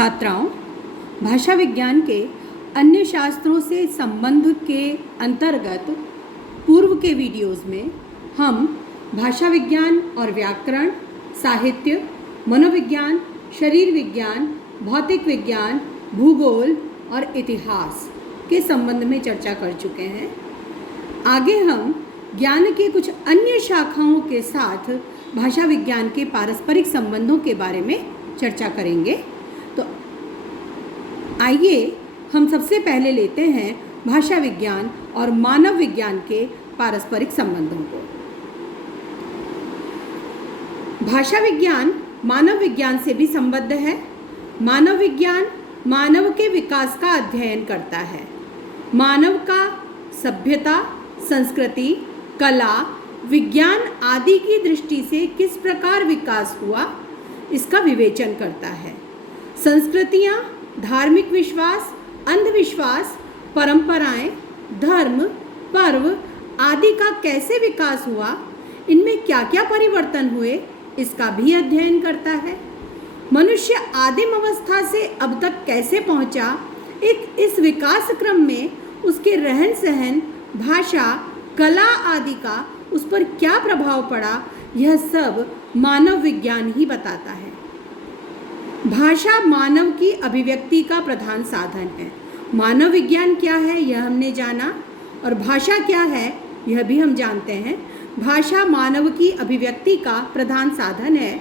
छात्राओं, भाषा विज्ञान के अन्य शास्त्रों से संबंध के अंतर्गत पूर्व के वीडियोज़ में हम भाषा विज्ञान और व्याकरण, साहित्य, मनोविज्ञान, शरीर विज्ञान, भौतिक विज्ञान, भूगोल और इतिहास के संबंध में चर्चा कर चुके हैं। आगे हम ज्ञान के कुछ अन्य शाखाओं के साथ भाषा विज्ञान के पारस्परिक संबंधों के बारे में चर्चा करेंगे। तो आइए हम सबसे पहले लेते हैं भाषा विज्ञान और मानव विज्ञान के पारस्परिक संबंधों को। भाषा विज्ञान मानव विज्ञान से भी संबद्ध है। मानव विज्ञान मानव के विकास का अध्ययन करता है। मानव का सभ्यता, संस्कृति, कला, विज्ञान आदि की दृष्टि से किस प्रकार विकास हुआ, इसका विवेचन करता है। संस्कृतियाँ, धार्मिक विश्वास, अंधविश्वास, परंपराएं, धर्म, पर्व आदि का कैसे विकास हुआ, इनमें क्या क्या परिवर्तन हुए, इसका भी अध्ययन करता है। मनुष्य आदिम अवस्था से अब तक कैसे पहुंचा, इस विकास क्रम में उसके रहन सहन, भाषा, कला आदि का उस पर क्या प्रभाव पड़ा, यह सब मानव विज्ञान ही बताता है। भाषा मानव की अभिव्यक्ति का प्रधान साधन है। मानव विज्ञान क्या है यह हमने जाना, और भाषा क्या है यह भी हम जानते हैं। भाषा मानव की अभिव्यक्ति का प्रधान साधन है,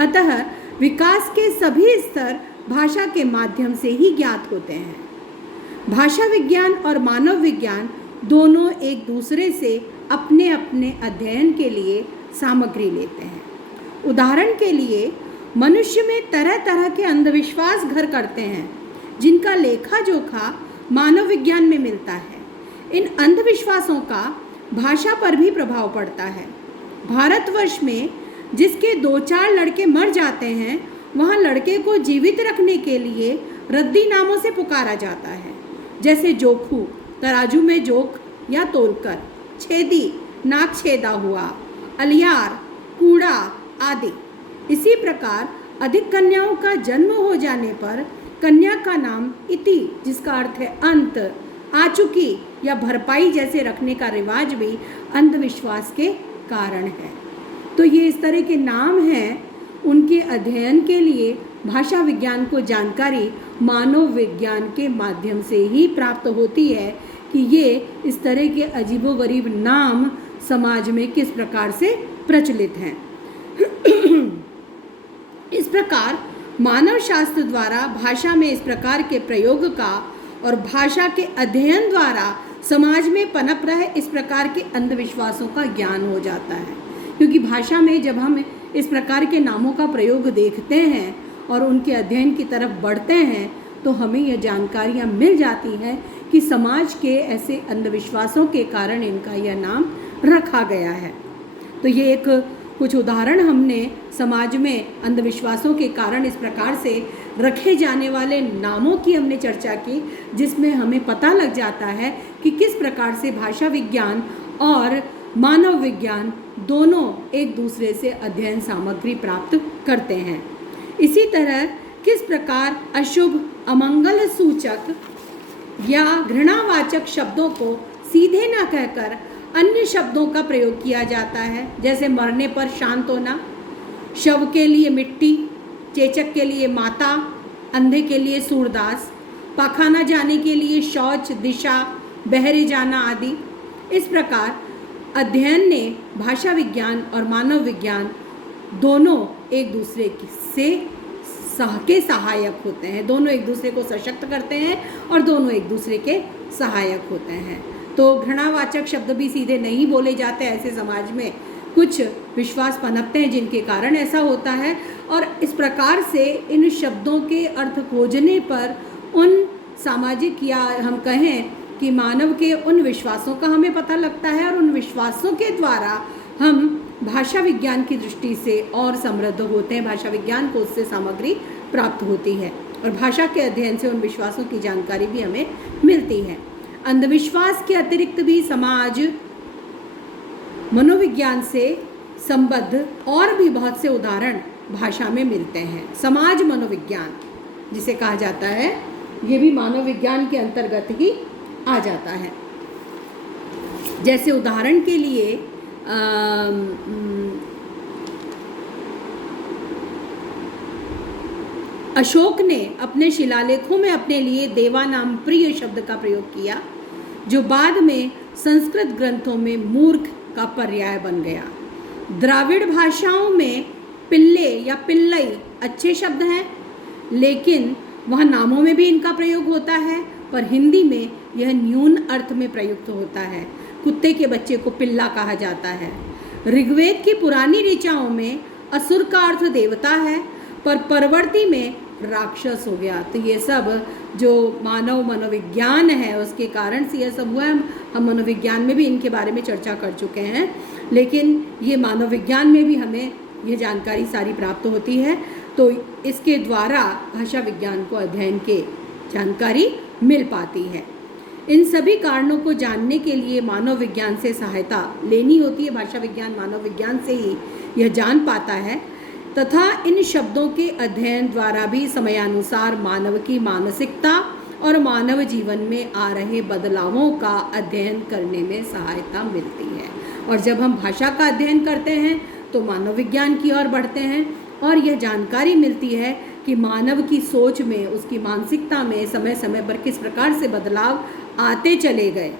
अतः विकास के सभी स्तर भाषा के माध्यम से ही ज्ञात होते हैं। भाषा विज्ञान और मानव विज्ञान दोनों एक दूसरे से अपने अपने अध्ययन के लिए सामग्री लेते हैं। उदाहरण के लिए मनुष्य में तरह तरह के अंधविश्वास घर करते हैं, जिनका लेखा जोखा मानव विज्ञान में मिलता है। इन अंधविश्वासों का भाषा पर भी प्रभाव पड़ता है। भारतवर्ष में जिसके 2-4 लड़के मर जाते हैं, वहाँ लड़के को जीवित रखने के लिए रद्दी नामों से पुकारा जाता है, जैसे जोखू, तराजू में जोख या तोलकर, छेदी, नाक छेदा हुआ, अलियार, कूड़ा आदि। इसी प्रकार अधिक कन्याओं का जन्म हो जाने पर कन्या का नाम इति, जिसका अर्थ है अंत, आ चुकी या भरपाई जैसे रखने का रिवाज भी अंधविश्वास के कारण है। तो ये इस तरह के नाम हैं, उनके अध्ययन के लिए भाषा विज्ञान को जानकारी मानव विज्ञान के माध्यम से ही प्राप्त होती है कि ये इस तरह के अजीबोगरीब नाम समाज में किस प्रकार से प्रचलित हैं। इस प्रकार मानव शास्त्र द्वारा भाषा में इस प्रकार के प्रयोग का और भाषा के अध्ययन द्वारा समाज में पनप रहे इस प्रकार के अंधविश्वासों का ज्ञान हो जाता है। क्योंकि भाषा में जब हम इस प्रकार के नामों का प्रयोग देखते हैं और उनके अध्ययन की तरफ बढ़ते हैं, तो हमें यह जानकारियाँ मिल जाती हैं कि समाज के ऐसे अंधविश्वासों के कारण इनका यह नाम रखा गया है। तो ये एक कुछ उदाहरण हमने समाज में अंधविश्वासों के कारण इस प्रकार से रखे जाने वाले नामों की हमने चर्चा की, जिसमें हमें पता लग जाता है कि किस प्रकार से भाषा विज्ञान और मानव विज्ञान दोनों एक दूसरे से अध्ययन सामग्री प्राप्त करते हैं। इसी तरह किस प्रकार अशुभ, अमंगल सूचक या घृणावाचक शब्दों को सीधे न कहकर अन्य शब्दों का प्रयोग किया जाता है, जैसे मरने पर शांत होना, शव के लिए मिट्टी, चेचक के लिए माता, अंधे के लिए सूरदास, पाखाना जाने के लिए शौच, दिशा, बहरे जाना आदि। इस प्रकार अध्ययन ने भाषा विज्ञान और मानव विज्ञान दोनों एक दूसरे से सहायक होते हैं, दोनों एक दूसरे को सशक्त करते हैं और दोनों एक दूसरे के सहायक होते हैं। तो घृणावाचक शब्द भी सीधे नहीं बोले जाते, ऐसे समाज में कुछ विश्वास पनपते हैं जिनके कारण ऐसा होता है। और इस प्रकार से इन शब्दों के अर्थ खोजने पर उन सामाजिक या हम कहें कि मानव के उन विश्वासों का हमें पता लगता है, और उन विश्वासों के द्वारा हम भाषा विज्ञान की दृष्टि से और समृद्ध होते हैं। भाषा विज्ञान को उससे सामग्री प्राप्त होती है और भाषा के अध्ययन से उन विश्वासों की जानकारी भी हमें मिलती है। अंधविश्वास के अतिरिक्त भी समाज मनोविज्ञान से संबद्ध और भी बहुत से उदाहरण भाषा में मिलते हैं। समाज मनोविज्ञान जिसे कहा जाता है, ये भी मानव विज्ञान के अंतर्गत ही आ जाता है। जैसे उदाहरण के लिए अशोक ने अपने शिलालेखों में अपने लिए देवा नाम प्रिय शब्द का प्रयोग किया, जो बाद में संस्कृत ग्रंथों में मूर्ख का पर्याय बन गया। द्राविड़ भाषाओं में पिल्ले या पिल्लई अच्छे शब्द हैं, लेकिन वह नामों में भी इनका प्रयोग होता है, पर हिंदी में यह न्यून अर्थ में प्रयुक्त होता है। कुत्ते के बच्चे को पिल्ला कहा जाता है। ऋग्वेद की पुरानी ऋचाओं में असुर का अर्थ देवता है, पर परवर्ती में राक्षस हो गया। तो ये सब जो मानव मनोविज्ञान है उसके कारण से यह सब हुआ है। हम मनोविज्ञान में भी इनके बारे में चर्चा कर चुके हैं, लेकिन ये मानव विज्ञान में भी हमें ये जानकारी सारी प्राप्त होती है। तो इसके द्वारा भाषा विज्ञान को अध्ययन के जानकारी मिल पाती है। इन सभी कारणों को जानने के लिए मानव विज्ञान से सहायता लेनी होती है। भाषा विज्ञान मानव विज्ञान से ही यह जान पाता है, तथा इन शब्दों के अध्ययन द्वारा भी समयानुसार मानव की मानसिकता और मानव जीवन में आ रहे बदलावों का अध्ययन करने में सहायता मिलती है। और जब हम भाषा का अध्ययन करते हैं तो मानव विज्ञान की ओर बढ़ते हैं, और यह जानकारी मिलती है कि मानव की सोच में, उसकी मानसिकता में समय समय पर किस प्रकार से बदलाव आते चले गए।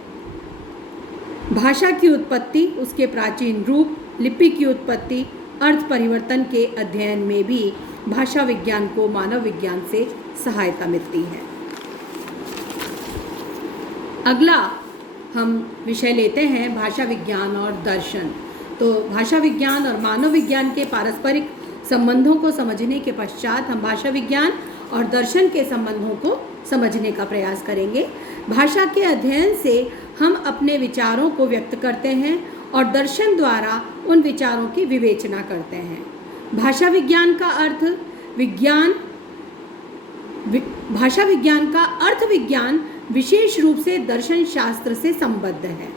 भाषा की उत्पत्ति, उसके प्राचीन रूप, लिपि की उत्पत्ति, अर्थ परिवर्तन के अध्ययन में भी भाषा विज्ञान को मानव विज्ञान से सहायता मिलती है। अगला हम विषय लेते हैं भाषा विज्ञान और दर्शन। तो भाषा विज्ञान और मानव विज्ञान के पारस्परिक संबंधों को समझने के पश्चात हम भाषा विज्ञान और दर्शन के संबंधों को समझने का प्रयास करेंगे। भाषा के अध्ययन से हम अपने विचारों को व्यक्त करते हैं और दर्शन द्वारा उन विचारों की विवेचना करते हैं। भाषा विज्ञान का अर्थ विज्ञान भाषा विज्ञान का अर्थ विज्ञान विशेष रूप से दर्शन शास्त्र से संबद्ध है।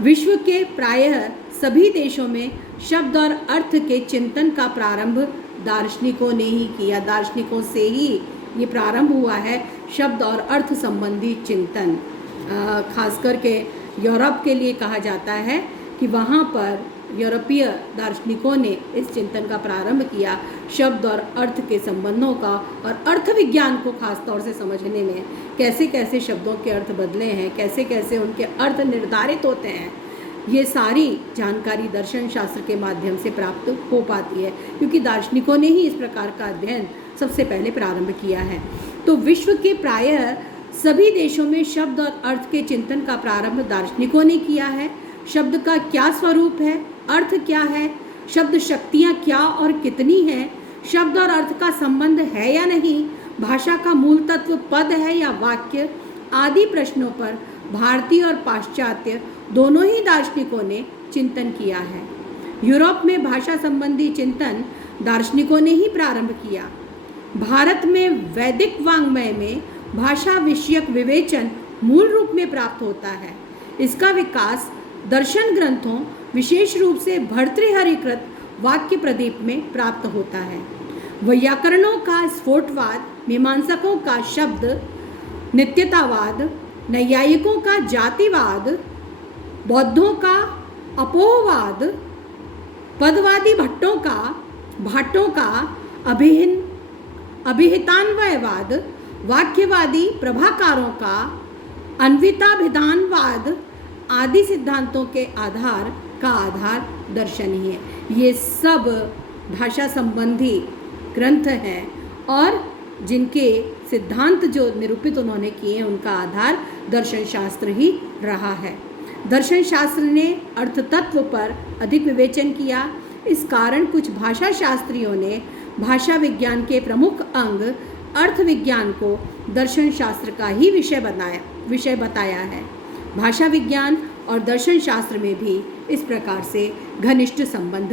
विश्व के प्रायः सभी देशों में शब्द और अर्थ के चिंतन का प्रारंभ दार्शनिकों ने ही किया। दार्शनिकों से ही ये प्रारंभ हुआ है, शब्द और अर्थ संबंधी चिंतन। खास करके यूरोप के लिए कहा जाता है कि वहाँ पर यूरोपीय दार्शनिकों ने इस चिंतन का प्रारंभ किया, शब्द और अर्थ के संबंधों का, और अर्थ विज्ञान को खास तौर से समझने में कैसे कैसे शब्दों के अर्थ बदले हैं, कैसे कैसे उनके अर्थ निर्धारित होते हैं, ये सारी जानकारी दर्शन शास्त्र के माध्यम से प्राप्त हो पाती है, क्योंकि दार्शनिकों ने ही इस प्रकार का अध्ययन सबसे पहले प्रारंभ किया है। तो विश्व के प्रायः सभी देशों में शब्द और अर्थ के चिंतन का प्रारंभ दार्शनिकों ने किया है। शब्द का क्या स्वरूप है, अर्थ क्या है, शब्द शक्तियाँ क्या और कितनी हैं, शब्द और अर्थ का संबंध है या नहीं, भाषा का मूल तत्व पद है या वाक्य, आदि प्रश्नों पर भारतीय और पाश्चात्य दोनों ही दार्शनिकों ने चिंतन किया है। यूरोप में भाषा संबंधी चिंतन दार्शनिकों ने ही प्रारंभ किया। भारत में वैदिक वाङ्मय में भाषा विषयक विवेचन मूल रूप में प्राप्त होता है। इसका विकास दर्शन ग्रंथों, विशेष रूप से भर्तृहरिकृत वाक्य प्रदीप में प्राप्त होता है। वैयाकरणों का स्फोटवाद, मीमांसकों का शब्द नित्यतावाद, नैयायिकों का जातिवाद, बौद्धों का अपोहवाद, पदवादी भाटों का अभिहितान्वयवाद, वाक्यवादी प्रभाकारों का अन्विताभिधानवाद आदि सिद्धांतों के आधार दर्शन ही है। ये सब भाषा संबंधी ग्रंथ हैं और जिनके सिद्धांत जो निरूपित उन्होंने किए हैं उनका आधार दर्शन शास्त्र ही रहा है। दर्शन शास्त्र ने अर्थ तत्व पर अधिक विवेचन किया। इस कारण कुछ भाषा शास्त्रियों ने भाषा विज्ञान के प्रमुख अंग अर्थ विज्ञान को दर्शन शास्त्र का ही विषय बताया है। भाषा विज्ञान और दर्शन शास्त्र में भी इस प्रकार से घनिष्ठ संबंध